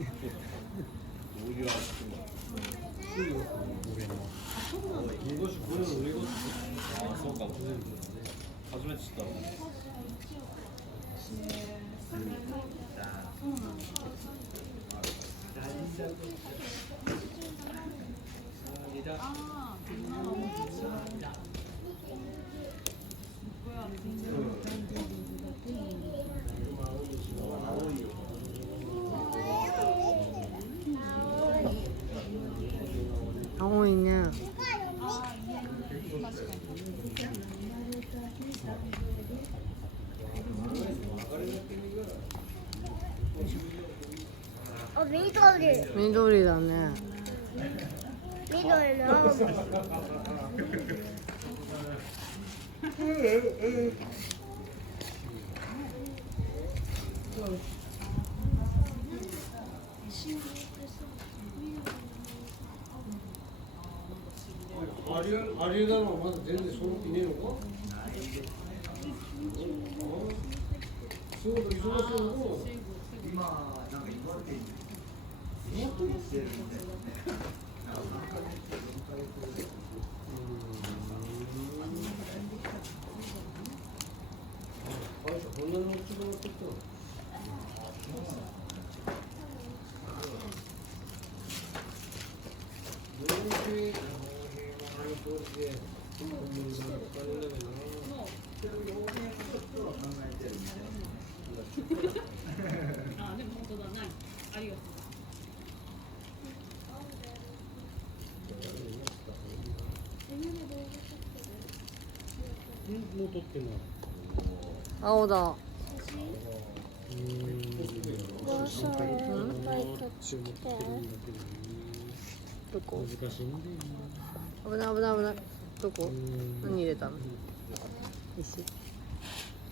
어디 왔어? 아,そうかも。初めて知ったわ。青いね。あ、緑。緑だね。緑の青。アリエダのはまだ全然揃っていねえのか？そうだ、忙しいの。今なんか言われている。こんなに大きくなってきたの。あ、でも本当だ、ない。ありがとう。もう撮ってない。青だ。どうしよう。バイト来て。どこ？難しいんだよ。危ない危ない危ない。どこ？何入れたの？石。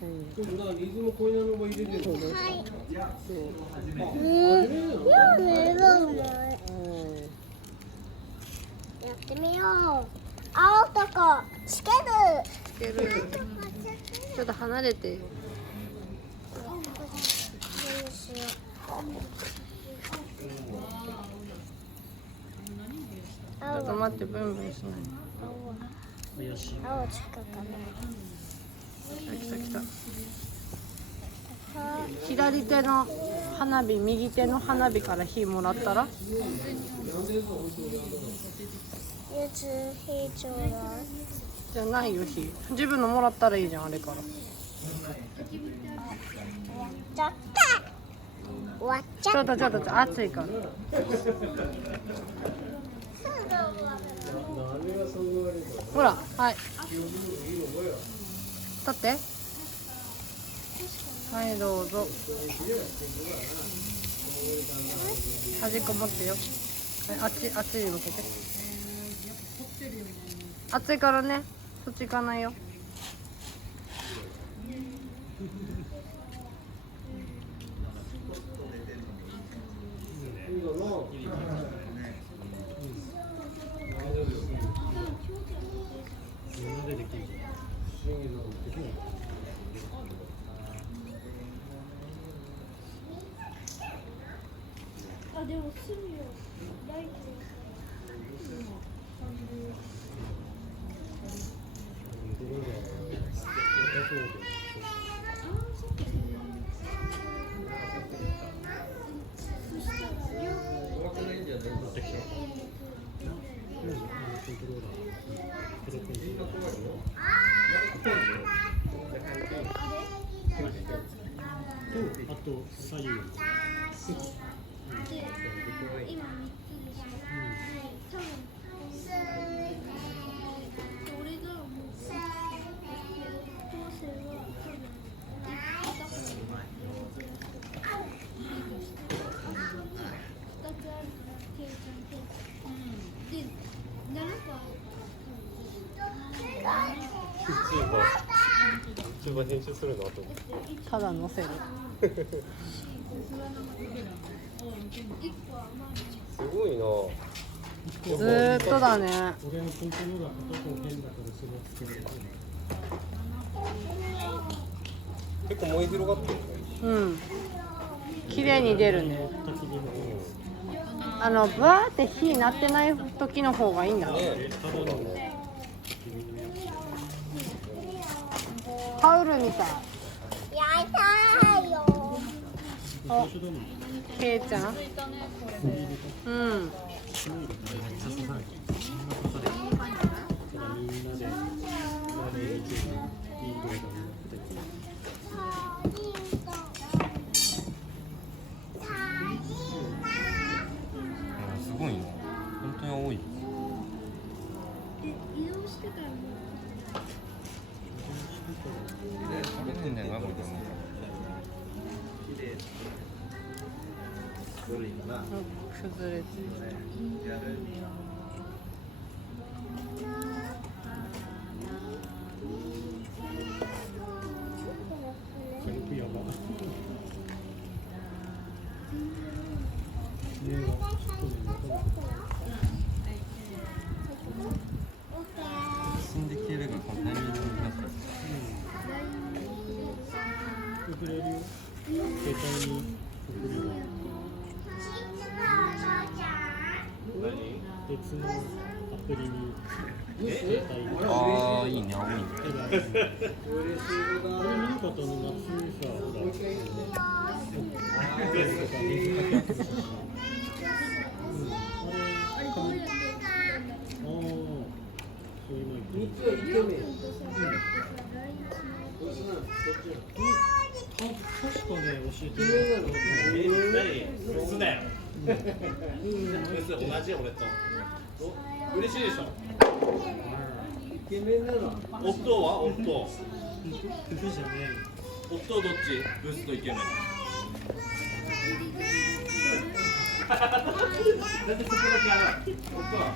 何入れた？リズムこういうのも入れてる。そう。メロン。やってみよう。青とかつける。つける。ちょっと離れてよ。ちょっと待って、ブンブンしない。青近か来た来た。左手の花火、右手の花火から火もらったら。ゆず火ちょうだい。じゃないよ、火。自分のもらったらいいじゃん、あれから。ちょっと。終わっちゃっちょっとちょっと暑いから。ほら、はい。立って。はい、どうぞ。端っこ持ってよ。はい、あっちに向けて。暑いからね、そっち行かないよ。あ、でもすぐよ。大丈あと左右。今3つでしょ。多分俺がもう高生は多分2つあるからケイちゃんで7YouTube 編集するの後ただ乗せる。すごいな。ずーっとだね。俺のコントローラー片方変だからそれをつける。結構燃え広がってるね。うん。綺麗に出るね。焚き火のブワーって火なってない時の方がいいんだね。ハウルみたい。やりたいよ。お、ケイちゃん。うん。すごいな。本当に多い。移動してからも食べないんだよなこれでも。崩れて。火力やば。死んできてるがこのタイミングになって送れるよ。携帯に送るよ。別のアプリに携帯に。ああいいね青いね。俺見なかったの夏にさ、ほら。水かけ合ってる写真。あれ、そういうのいける。確かね、教えてくれたの。ブスだよ。ブス同じ俺と。嬉しいでしょ。夫は夫。夫じゃね夫どっち？ブスとイケメン。なんでそこだけある？夫は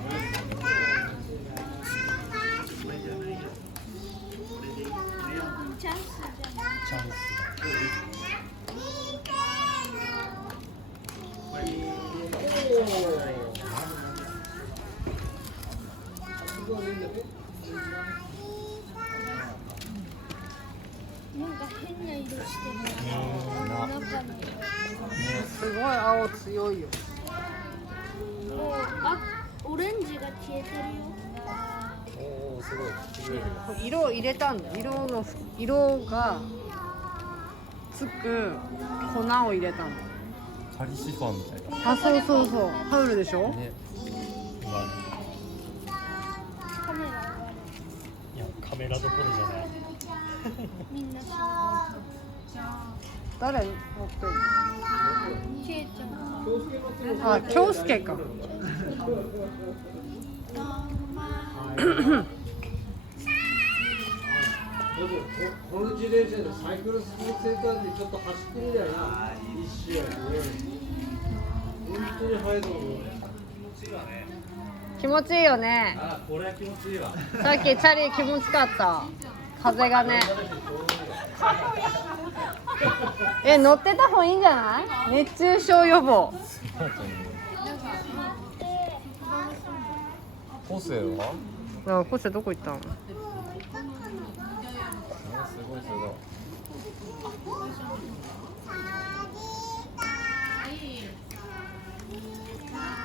チャンスじゃない。チャンス。なんか変な色してる。中の。すごい青強いよ。もうオレンジが消えてるよ。おおすごい。色入れたんだ。色がつく粉を入れたんだ。カリシファンみたいな。あ、そうそうそう。ハウルでしょ？ね。カメラがある。いや、カメラどころじゃない。みんな知誰乗ってるる。ケイちゃん。の？あ、京介か。この自転車でサイクルスポーツセンターでちょっと走ってみたいな。一周やね。本当に速いと思う。気持ちいいよね。あこれは気持ちいいわ。さっきチャリ気持ちかった。風がね。乗ってた方がいいんじゃない？熱中症予防。個性は？あ、こっちどこ行ったの？すごいすごい。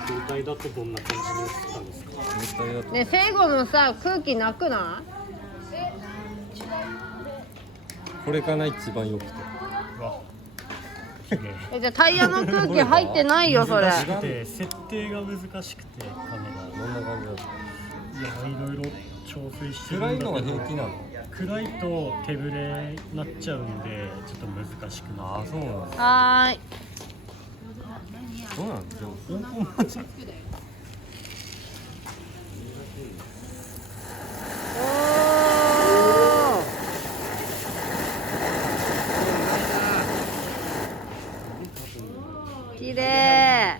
携帯だとどんな感じに映ったんですか？絶対だと。ね、生後のさ空気なくなこれかな一番良くて。い？じゃあタイヤの空気入ってないよそれ。難しくて設定が難しくてカメラ。どんな感じだった？いや、いろいろ調整してる暗いのがんだけど平気なの？暗いと手ぶれになっちゃうんでちょっと難しくなああそうなんだ。はーい。どうなんだ。でも香港マンじゃん。おー。綺麗。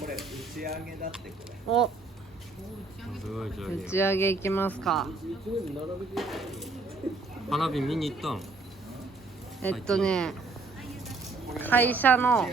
これ打ち上げだってこれ。お、すごい上打ち上げ行きますか。一面並べて。花火見に行ったん？会社の